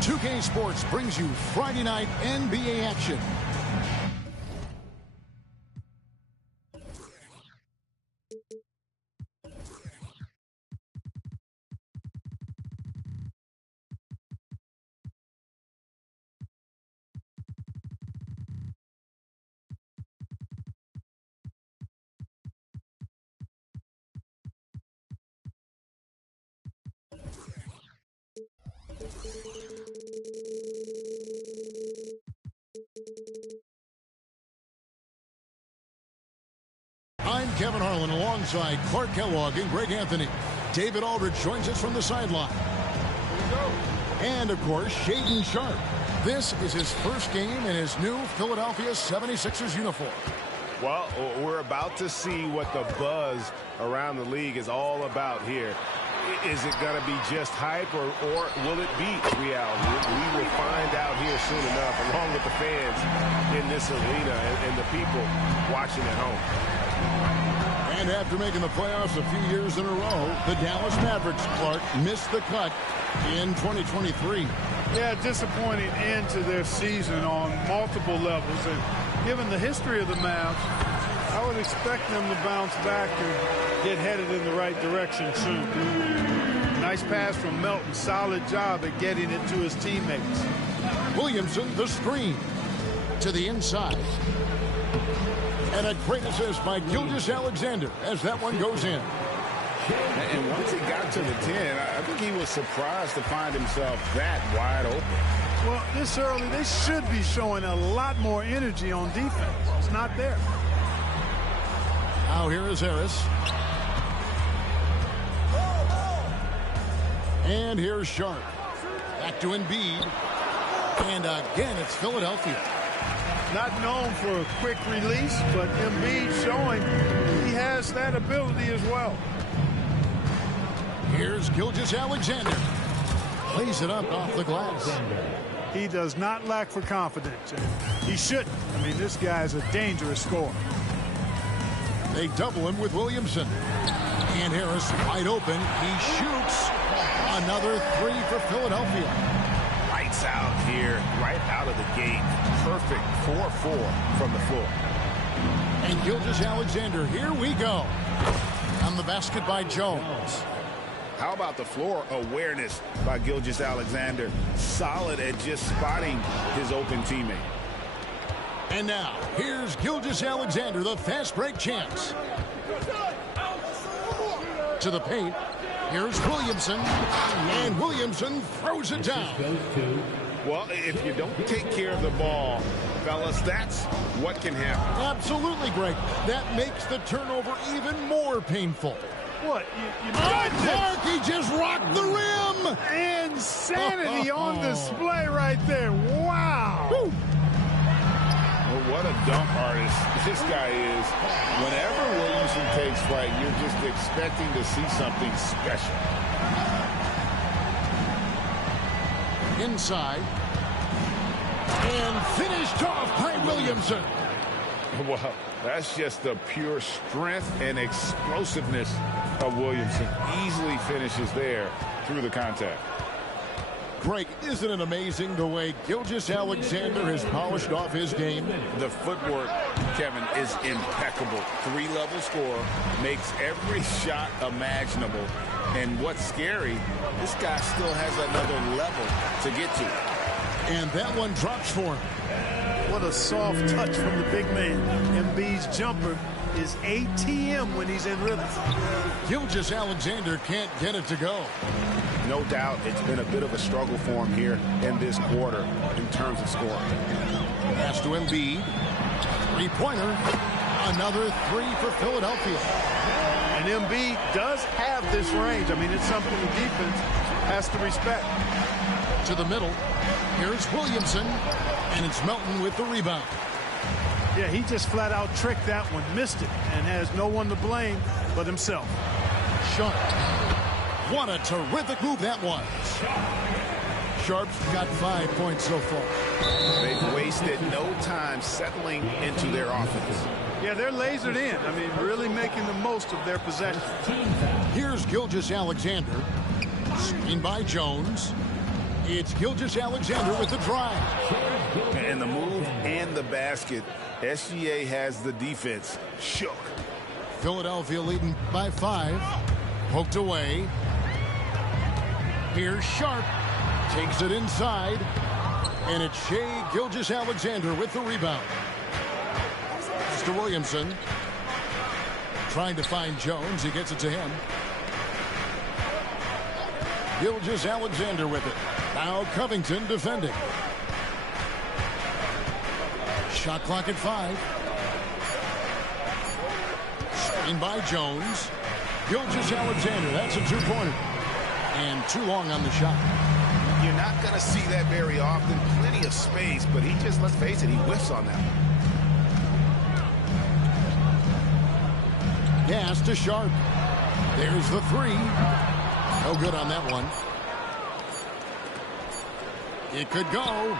2K Sports brings you Friday night NBA action. I'm Kevin Harlan alongside Clark Kellogg and Greg Anthony. David Aldridge joins us from the sideline. And, of course, Shaedon Sharpe. This is his first game in his new Philadelphia 76ers uniform. Well, we're about to see what the buzz around the league is all about here. Is it going to be just hype, or will it be reality? We will find out here soon enough, along with the fans in this arena and the people watching at home. And after making the playoffs a few years in a row, the Dallas Mavericks, Clark, missed the cut in 2023. Yeah, disappointing end to their season on multiple levels. And given the history of the Mavs, I would expect them to bounce back and get headed in the right direction soon. Nice pass from Melton. Solid job at getting it to his teammates. Williamson, the screen to the inside. And a great assist by Gilgeous-Alexander as that one goes in. And once he got to the 10, I think he was surprised to find himself that wide open. Well, this early, they should be showing a lot more energy on defense. It's not there. Now here is Harris. And here's Sharpe. Back to Embiid. And again, it's Philadelphia. Not known for a quick release, but Embiid showing he has that ability as well. Here's Gilgeous-Alexander. Plays it up off the glass. He does not lack for confidence. He shouldn't. I mean, this guy is a dangerous scorer. They double him with Williamson. And Harris wide open. He shoots. Another three for Philadelphia. Lights out here, right out of the gate. Perfect 4-4 from the floor. And Gilgeous-Alexander, here we go. On the basket by Jones. How about the floor awareness by Gilgeous-Alexander? Solid at just spotting his open teammate. And now, here's Gilgeous-Alexander, the fast break chance. To the paint. Here's Williamson. And Williamson throws it down. Well, if you don't take care of the ball, fellas, that's what can happen. Absolutely, Greg. That makes the turnover even more painful. What? Clark, he just rocked the rim. Insanity on display right there. Wow. Woo. Well, what a dunk artist this guy is. Whenever Williamson takes flight, you're just expecting to see something special. Inside. And finished off by Williamson. Well, that's just the pure strength and explosiveness of Williamson. Easily finishes there through the contact. Greg, isn't it amazing the way Gilgeous-Alexander has polished off his game? The footwork, Kevin, is impeccable. Three-level scorer, makes every shot imaginable. And what's scary, this guy still has another level to get to. And that one drops for him. What a soft touch from the big man. Embiid's jumper is ATM when he's in rhythm. Gilgeous-Alexander can't get it to go. No doubt it's been a bit of a struggle for him here in this quarter in terms of scoring. Pass to Embiid. Three-pointer. Another three for Philadelphia. And Embiid does have this range. I mean, it's something the defense has to respect. To the middle. Here's Williamson. And it's Melton with the rebound. Yeah, he just flat out tricked that one, missed it, and has no one to blame but himself. Sharp. What a terrific move that was. Sharp's got 5 points so far. They've wasted no time settling into their offense. Yeah, they're lasered in. I mean, really making the most of their possession. Here's Gilgeous-Alexander. Screen by Jones. It's Gilgeous-Alexander with the drive. And the move and the basket. SGA has the defense shook. Philadelphia leading by 5. Poked away. Here's Sharp. Takes it inside. And it's Shai Gilgeous-Alexander with the rebound. Mr. Williamson trying to find Jones. He gets it to him. Gilgeous-Alexander with it. Now Covington defending. Shot clock at 5. Screen by Jones. Gilgeous-Alexander. That's a two-pointer. And too long on the shot. You're not going to see that very often. Plenty of space, but he just, let's face it, he whiffs on that one. Pass to Sharp. There's the 3. No good on that one. It could go.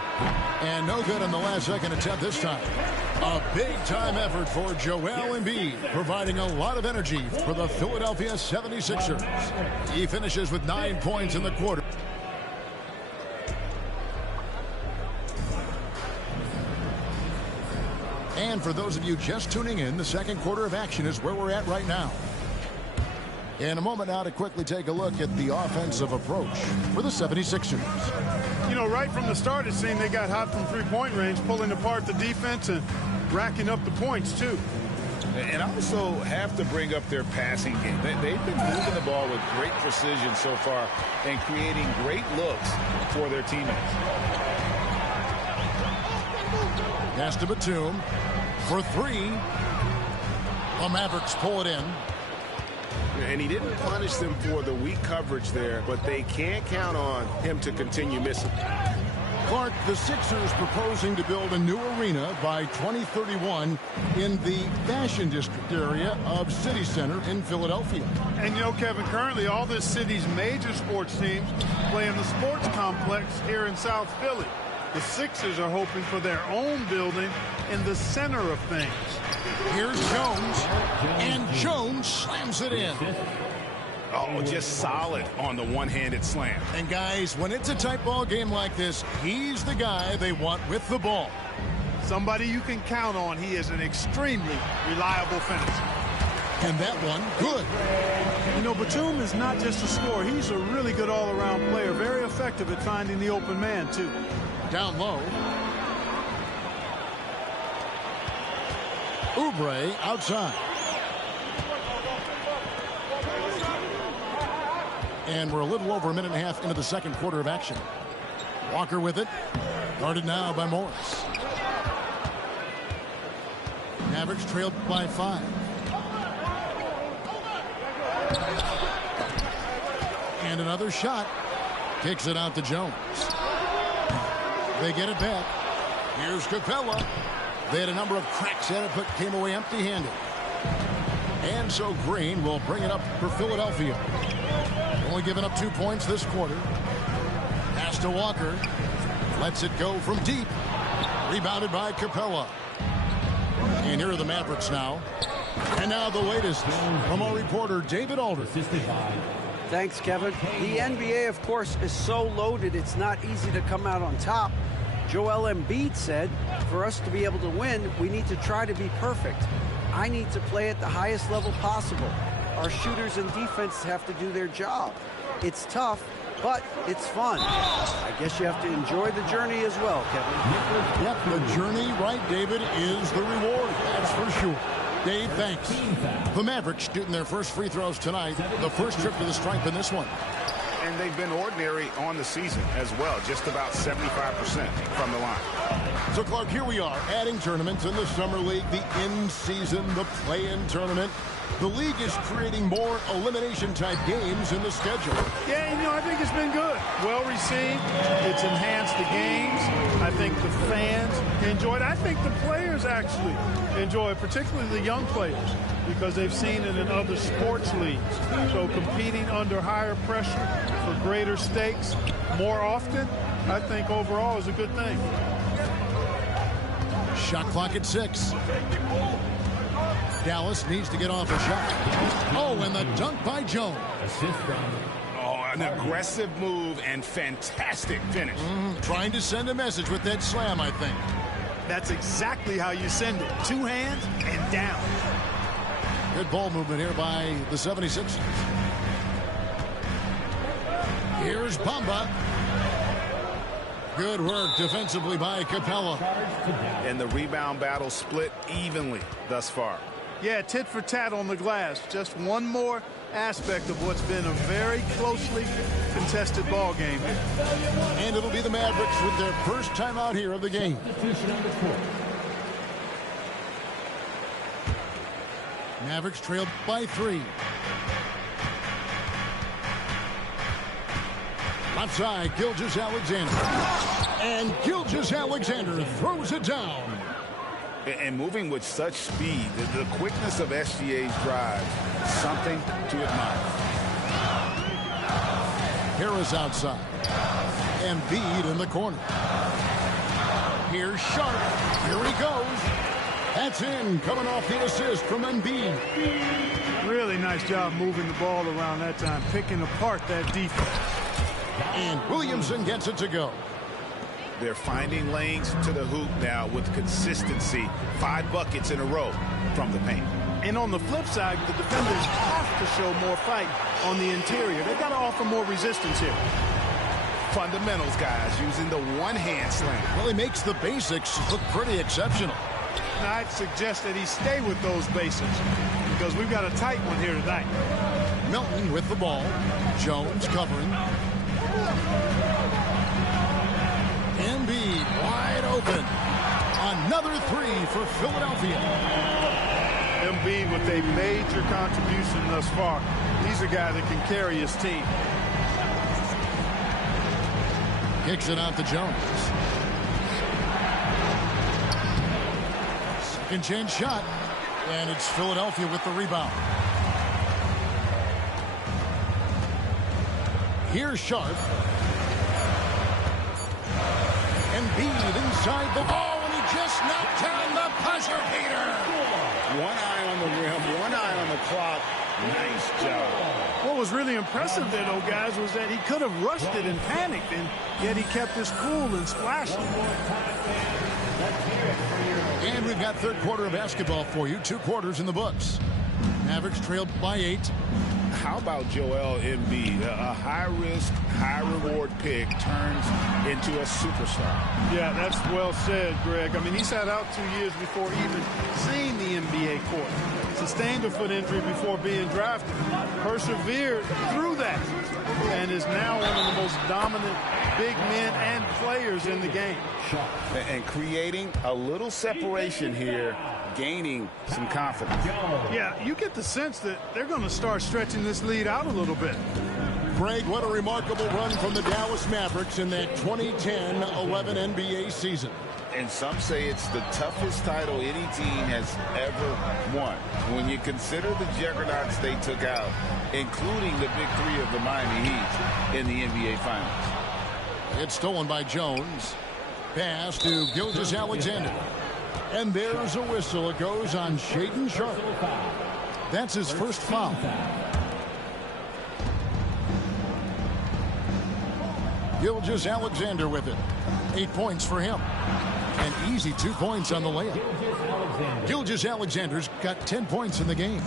And no good on the last second attempt this time. A big-time effort for Joel Embiid, providing a lot of energy for the Philadelphia 76ers. He finishes with 9 points in the quarter. And for those of you just tuning in, the second quarter of action is where we're at right now. In a moment now to quickly take a look at the offensive approach for the 76ers. You know, right from the start, it seemed they got hot from three-point range, pulling apart the defense and racking up the points, too. And also have to bring up their passing game. They've been moving the ball with great precision so far and creating great looks for their teammates. Pass to Batum for 3. The Mavericks pull it in. And he didn't punish them for the weak coverage there, but they can't count on him to continue missing. Clark, the Sixers proposing to build a new arena by 2031 in the Fashion District area of City Center in Philadelphia. And you know, Kevin, currently all this city's major sports teams play in the sports complex here in South Philly. The Sixers are hoping for their own building in the center of things. Here's Jones, and Jones slams it in. Oh, just solid on the one-handed slam. And guys, when it's a tight ball game like this, he's the guy they want with the ball. Somebody you can count on. He is an extremely reliable finisher. And that one, good. You know, Batum is not just a scorer. He's a really good all-around player. Very effective at finding the open man, too. Down low. Oubre outside. And we're a little over a minute and a half into the second quarter of action. Walker with it. Guarded now by Morris. Mavericks trailed by 5. And another shot. Kicks it out to Jones. They get it back. Here's Capella. They had a number of cracks at it, but came away empty-handed. And so Green will bring it up for Philadelphia. Only giving up 2 points this quarter. Pass to Walker. Lets it go from deep. Rebounded by Capella. And here are the Mavericks now. And now the latest from our reporter, David Aldridge. Thanks, Kevin. The NBA, of course, is so loaded, it's not easy to come out on top. Joel Embiid said, for us to be able to win, we need to try to be perfect. I need to play at the highest level possible. Our shooters and defense have to do their job. It's tough, but it's fun. I guess you have to enjoy the journey as well, Kevin. Yep, the journey, right, David, is the reward. That's for sure. Dave, thanks. The Mavericks shooting their first free throws tonight. The first trip to the stripe in this one. And they've been ordinary on the season as well, just about 75% from the line. So, Clark, here we are adding tournaments in the Summer League, the in-season, the play-in tournament. The league is creating more elimination-type games in the schedule. Yeah, you know, I think it's been good. Well received. It's enhanced the games. I think the fans enjoy it. I think the players actually enjoy it, particularly the young players, because they've seen it in other sports leagues. So competing under higher pressure for greater stakes more often, I think overall is a good thing. Shot clock at 6. Dallas needs to get off a shot. Oh, and the dunk by Jones. Oh, an aggressive move and fantastic finish. Trying to send a message with that slam, I think. That's exactly how you send it. 2 hands and down. Good ball movement here by the 76ers. Here's Bamba. Good work defensively by Capella. And the rebound battle split evenly thus far. Yeah, tit for tat on the glass. Just one more aspect of what's been a very closely contested ball game here. And it'll be the Mavericks with their first time out here of the game. Mavericks trailed by 3. Left side, Gilgeous-Alexander. And Gilgeous-Alexander throws it down. And moving with such speed, the quickness of SGA's drive, something to admire. Harris outside. Embiid in the corner. Here's Sharp. Here he goes. That's in, coming off the assist from Embiid. Really nice job moving the ball around that time, picking apart that defense. And Williamson gets it to go. They're finding lanes to the hoop now with consistency. 5 buckets in a row from the paint. And on the flip side, the defenders have to show more fight on the interior. They've got to offer more resistance here. Fundamentals, guys, using the one-hand slam. Well, he makes the basics look pretty exceptional. Now, I'd suggest that he stay with those basics because we've got a tight one here tonight. Melton with the ball. Jones covering. Embiid wide open. Another 3 for Philadelphia. Embiid with a major contribution thus far. He's a guy that can carry his team. Kicks it out to Jones. Second chance shot. And it's Philadelphia with the rebound. Here's Sharp. Embiid inside the ball, and he just knocked down the buzzer beater. One eye on the rim, one eye on the clock. Nice job. What was really impressive there, though, guys, was that he could have rushed it and panicked, and yet he kept his cool and splashed. And we've got third quarter of basketball for you. 2 quarters in the books. Mavericks trailed by 8. How about Joel Embiid? A high-risk, high-reward pick turns into a superstar. Yeah, that's well said, Greg. I mean, he sat out 2 years before even seeing the NBA court. Sustained a foot injury before being drafted. Persevered through that and is now one of the most dominant big men and players in the game. And creating a little separation here, gaining some confidence. Yeah, you get the sense that they're going to start stretching this lead out a little bit. Greg, what a remarkable run from the Dallas Mavericks in that 2010-11 NBA season. And some say it's the toughest title any team has ever won. When you consider the juggernauts they took out, including the big 3 of the Miami Heat in the NBA Finals. It's stolen by Jones. Pass to Gilgeous-Alexander. And there's a whistle. It goes on Shaedon Sharp. That's his first foul. Gilgeous-Alexander with it. 8 points for him. An easy 2 points on the layup. Gilgeous-Alexander's got 10 points in the game.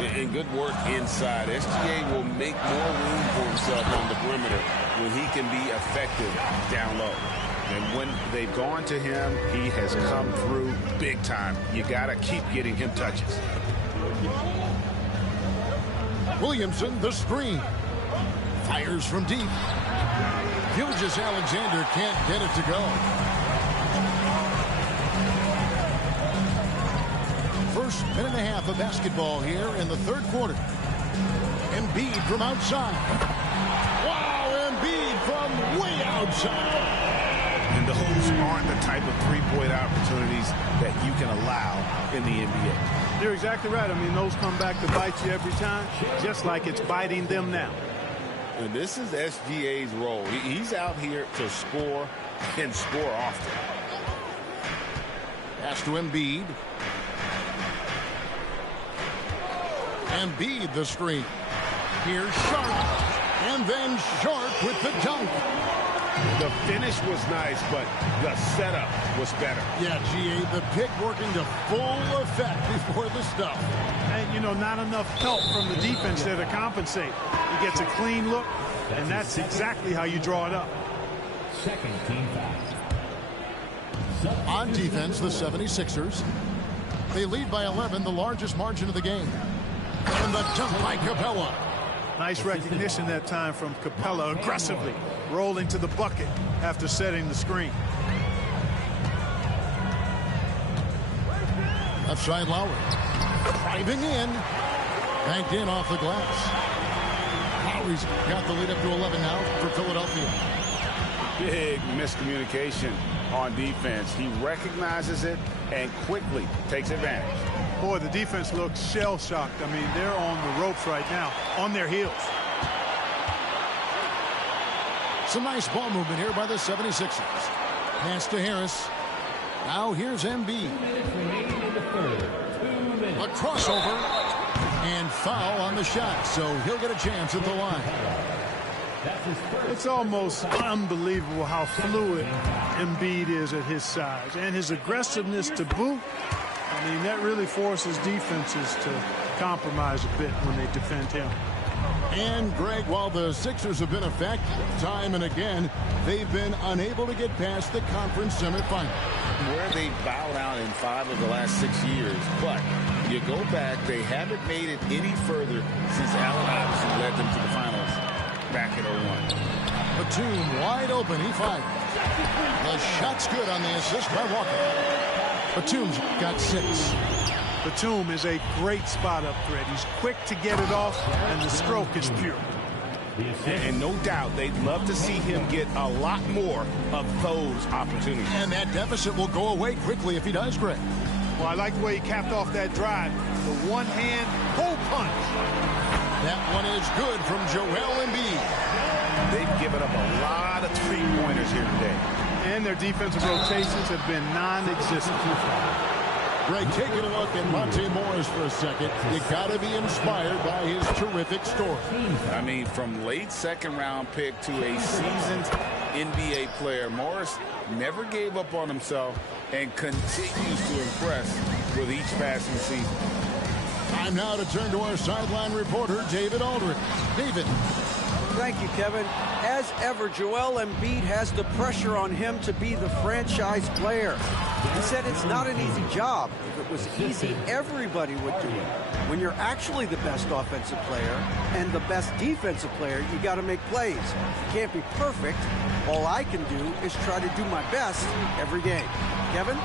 And good work inside. SGA will make more room for himself on the perimeter when he can be effective down low. And when they've gone to him, he has come through big time. You got to keep getting him touches. Williamson, the screen. Fires from deep. Gilgeous-Alexander can't get it to go. first minute and a half of basketball here in the third quarter. Embiid from outside. Wow, Embiid from way outside. And those aren't the type of three-point opportunities that you can allow in the NBA. You're exactly right. I mean, those come back to bite you every time, just like it's biting them now. And this is SGA's role. He's out here to score and score often. Pass to Embiid. Embiid the screen. Here's Sharp. And then Sharp with the dunk. The finish was nice, but the setup was better. Yeah, GA, the pick working to full effect before the stuff. And, you know, not enough help from the defense there to compensate. He gets a clean look, and that's exactly how you draw it up. Second team foul. On defense, the 76ers. They lead by 11, the largest margin of the game. And the dunk by Capella. Nice recognition that time from Capella, aggressively rolling to the bucket after setting the screen. Left side Lowry. Driving in. Banked in off the glass. Lowry's got the lead up to 11 now for Philadelphia. Big miscommunication on defense. He recognizes it and quickly takes advantage. Boy, the defense looks shell-shocked. I mean, they're on the ropes right now, on their heels. Some nice ball movement here by the 76ers. Pass to Harris. Now here's Embiid. A crossover and foul on the shot, so he'll get a chance at the line. It's almost unbelievable how fluid Embiid is at his size, and his aggressiveness to boot. I mean, that really forces defenses to compromise a bit when they defend him. And, Greg, while the Sixers have been effective time and again, they've been unable to get past the conference semifinal. Where they bowed out in 5 of the last 6 years. But you go back, they haven't made it any further since Allen Iverson led them to the finals back in 01. Batum wide open. He fires. The shot's good on the assist by Walker. Batum's got 6. Batum is a great spot-up threat. He's quick to get it off, and the stroke is pure. And no doubt they'd love to see him get a lot more of those opportunities. And that deficit will go away quickly if he does, Greg. Well, I like the way he capped off that drive. The one-hand pull punch. That one is good from Joel Embiid. They've given up a lot of three-pointers here today. And their defensive rotations have been non-existent. Greg, taking a look at Monte Morris for a second. You got to be inspired by his terrific story. I mean, from late second-round pick to a seasoned NBA player, Morris never gave up on himself and continues to impress with each passing season. Time now to turn to our sideline reporter, David Aldridge. David. Thank you, Kevin. As ever, Joel Embiid has the pressure on him to be the franchise player. He said it's not an easy job. If it was easy, everybody would do it. When you're actually the best offensive player and the best defensive player, you got to make plays. You can't be perfect. All I can do is try to do my best every game. Kevin?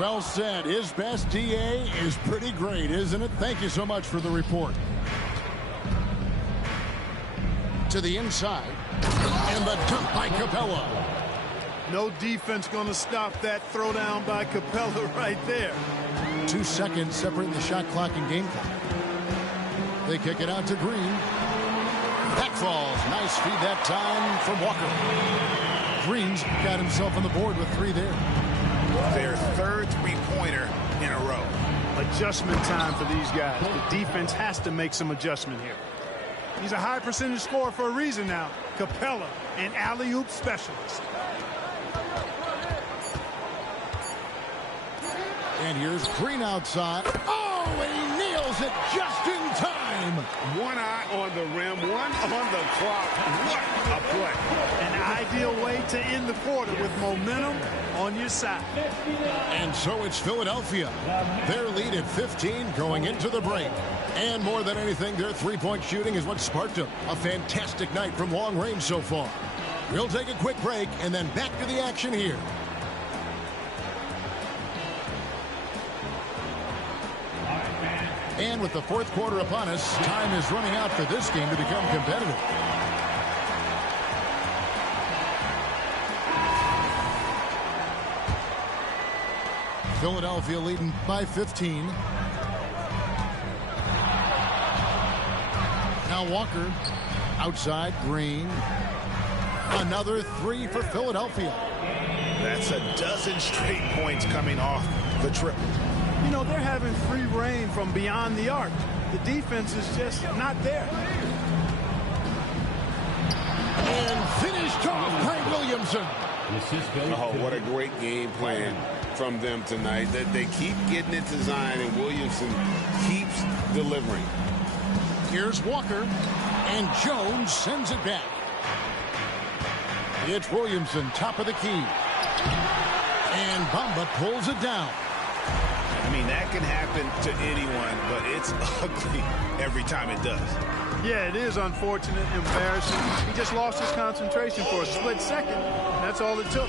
Well said. His best DA is pretty great, isn't it? Thank you so much for the report. To the inside. And the dunk by Capella. No defense going to stop that throwdown by Capella right there. 2 seconds separating the shot clock and game clock. They kick it out to Green. Back falls. Nice feed that time from Walker. Green's got himself on the board with 3 there. Their third three-pointer in a row. Adjustment time for these guys. The defense has to make some adjustment here. He's a high percentage scorer for a reason now. Capella, an alley-oop specialist. And here's Green outside. Oh, and he nails it just in time. One eye on the rim, one on the clock. What a play. An ideal way to end the quarter with momentum on your side. And so it's Philadelphia. Their lead at 15 going into the break. And more than anything, their three-point shooting is what sparked them. A fantastic night from long range so far. We'll take a quick break and then back to the action here. And with the fourth quarter upon us, time is running out for this game to become competitive. Philadelphia leading by 15. Now Walker outside. Green. Another three for Philadelphia. That's a dozen straight points coming off the triple. You know, they're having free reign from beyond the arc. The defense is just not there. And finished off by Williamson. Oh, what a great game plan from them tonight. That they keep getting it to Zion, and Williamson keeps delivering. Here's Walker, and Jones sends it back. It's Williamson, top of the key. And Bamba pulls it down. I mean, that can happen to anyone, but it's ugly every time it does. Yeah, it is unfortunate, embarrassing. He just lost his concentration for a split second. That's all it took.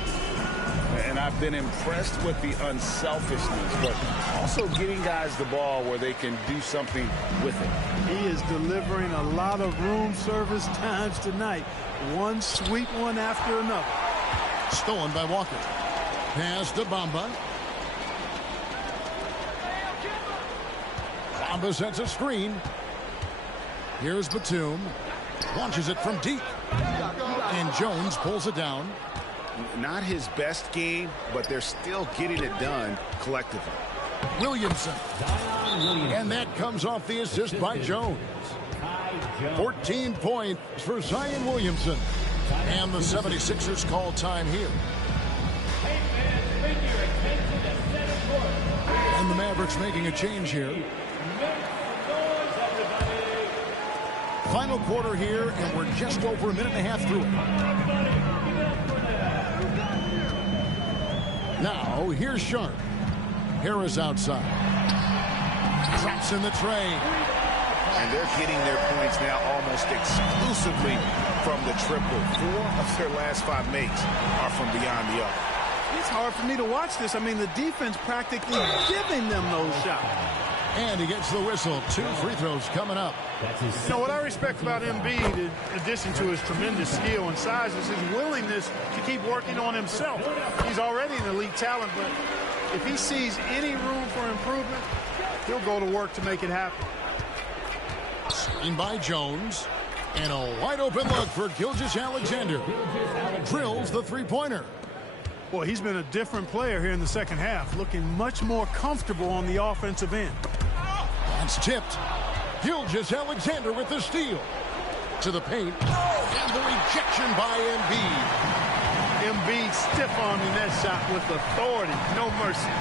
And I've been impressed with the unselfishness, but also getting guys the ball where they can do something with it. He is delivering a lot of room service times tonight. One sweet one after another. Stolen by Walker. Pass to Bamba. Bamba sets a screen. Here's Batum. Launches it from deep. And Jones pulls it down. Not his best game, but they're still getting it done collectively. Williamson. And that comes off the assist by Jones. 14 points for Zion Williamson. And the 76ers call time here. And the Mavericks making a change here. Final quarter here, and we're just over a minute and a half through it. Now, here's Sharp. Harris outside. Drops in the tray. And they're getting their points now almost exclusively from the triple. 4 of their last 5 makes are from beyond the arc. It's hard for me to watch this. I mean, the defense practically giving them those shots. And he gets the whistle. 2 free throws coming up. You know, what I respect about Embiid, in addition to his tremendous skill and size, is his willingness to keep working on himself. He's already an elite talent, but if he sees any room for improvement, he'll go to work to make it happen. Screen by Jones. And a wide open look for Gilgeous-Alexander. Drills the three-pointer. Boy, he's been a different player here in the second half, looking much more comfortable on the offensive end. That's tipped. Gilgeous-Alexander with the steal. To the paint. And the rejection by Embiid. Embiid stiff-arming that shot with authority. No mercy.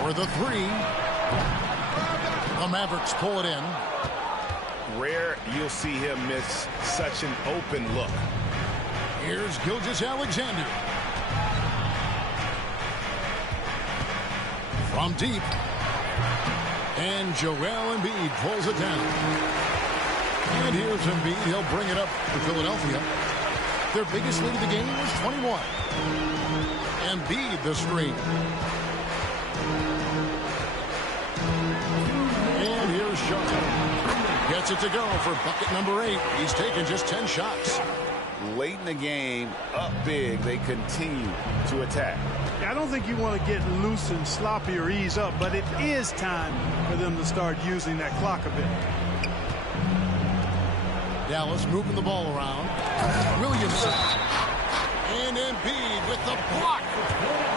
For the three. The Mavericks pull it in. Rare you'll see him miss such an open look. Here's Gilgeous-Alexander. From deep. And Joel Embiid pulls it down. And here's Embiid. He'll bring it up for Philadelphia. Their biggest lead of the game was 21. Embiid the screen. And here's Sharp. Gets it to go for bucket number 8. He's taken just 10 shots. Late in the game, up big, they continue to attack. I don't think you want to get loose and sloppy or ease up, but it is time for them to start using that clock a bit. Dallas moving the ball around. Williamson. And Embiid with the block.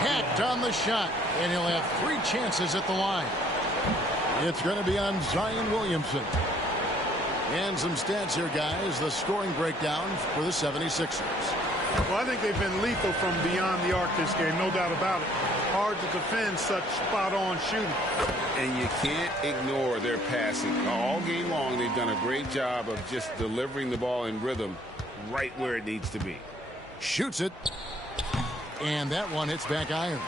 Hacked on the shot. And he'll have 3 chances at the line. It's going to be on Zion Williamson. And some stats here, guys. The scoring breakdown for the 76ers. Well, I think they've been lethal from beyond the arc this game, no doubt about it. Hard to defend such spot-on shooting. And you can't ignore their passing. All game long, they've done a great job of just delivering the ball in rhythm right where it needs to be. Shoots it. And that one hits back iron.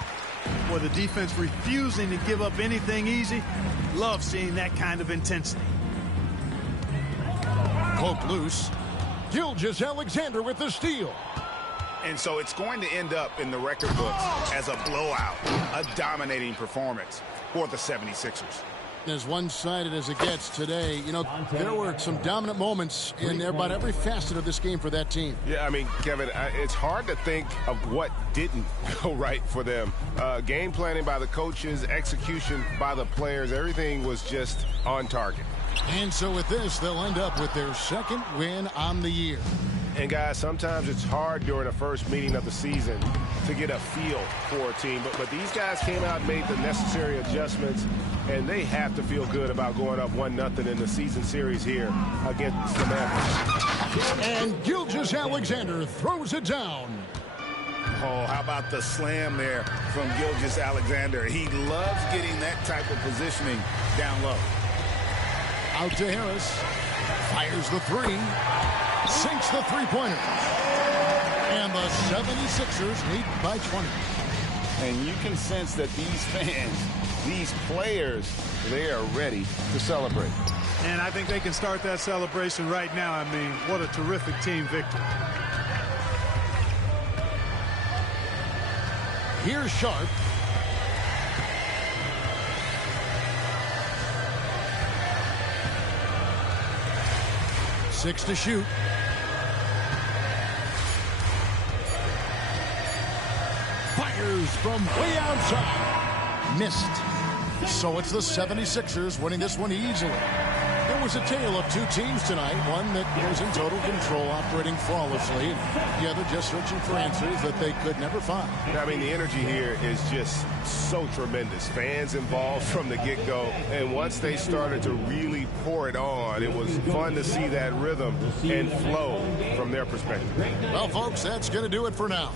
Boy, the defense refusing to give up anything easy. Love seeing that kind of intensity. Poke loose. Gilgeous-Alexander with the steal. And so it's going to end up in the record books as a blowout, a dominating performance for the 76ers. As one-sided as it gets today, you know, there were some dominant moments in about every facet of this game for that team. Yeah, I mean, Kevin, it's hard to think of what didn't go right for them. Game planning by the coaches, execution by the players, everything was just on target. And so with this, they'll end up with their second win on the year. And guys, sometimes it's hard during the first meeting of the season to get a feel for a team. But these guys came out and made the necessary adjustments, and they have to feel good about going up 1-0 in the season series here against the Mavericks. And Gilgeous-Alexander throws it down. Oh, how about the slam there from Gilgeous-Alexander? He loves getting that type of positioning down low. Out to Harris. Fires the three. Sinks the three-pointer. And the 76ers lead by 20. And you can sense that these fans, these players, they are ready to celebrate. And I think they can start that celebration right now. I mean, what a terrific team victory. Here's Sharp. Six to shoot. Fires from way outside. Missed. So it's the 76ers winning this one easily. It was a tale of two teams tonight. One that was in total control, operating flawlessly. And the other just searching for answers that they could never find. I mean, the energy here is just so tremendous. Fans involved from the get-go. And once they started to really pour it on, it was fun to see that rhythm and flow from their perspective. Well, folks, that's going to do it for now.